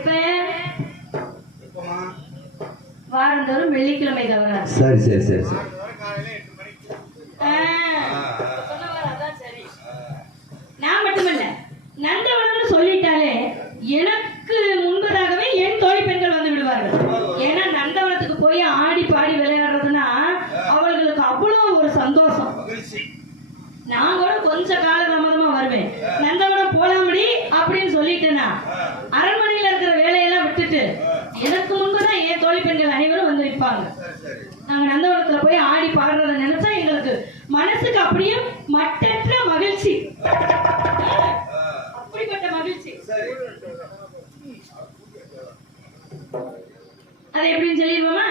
எப்ப வாரந்தோறும் வெள்ளிக்கிழமை தவறாது. சரி சரி சரி சரி. அது எப்படின்னு சொல்லிடுவோமா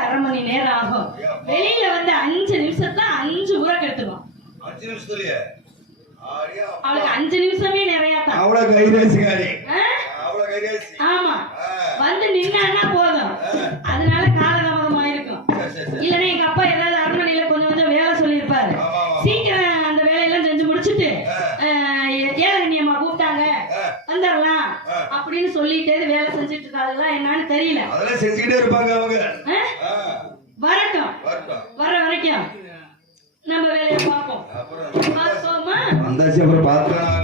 அரை மணி நேரம் ஆகும். வெளியில வந்து அஞ்சு நிமிஷத்துல அஞ்சு ஊரக எடுத்துக்கும் அவளுக்கு அஞ்சு நிமிஷமே நிறைய தான் ஆமா. வந்து நின்னா போதும். அப்படின்னு சொல்லிட்டே வேலை செஞ்சுட்டு இருக்காங்களா என்னன்னு தெரியல. அதெல்லாம் இருப்பாங்க அவங்க. வரட்டும். வர வரைக்கும். நம்ம வேலையை பார்ப்போம். பார்த்தோமா வந்தாச்சு. அப்புறம் பார்த்தா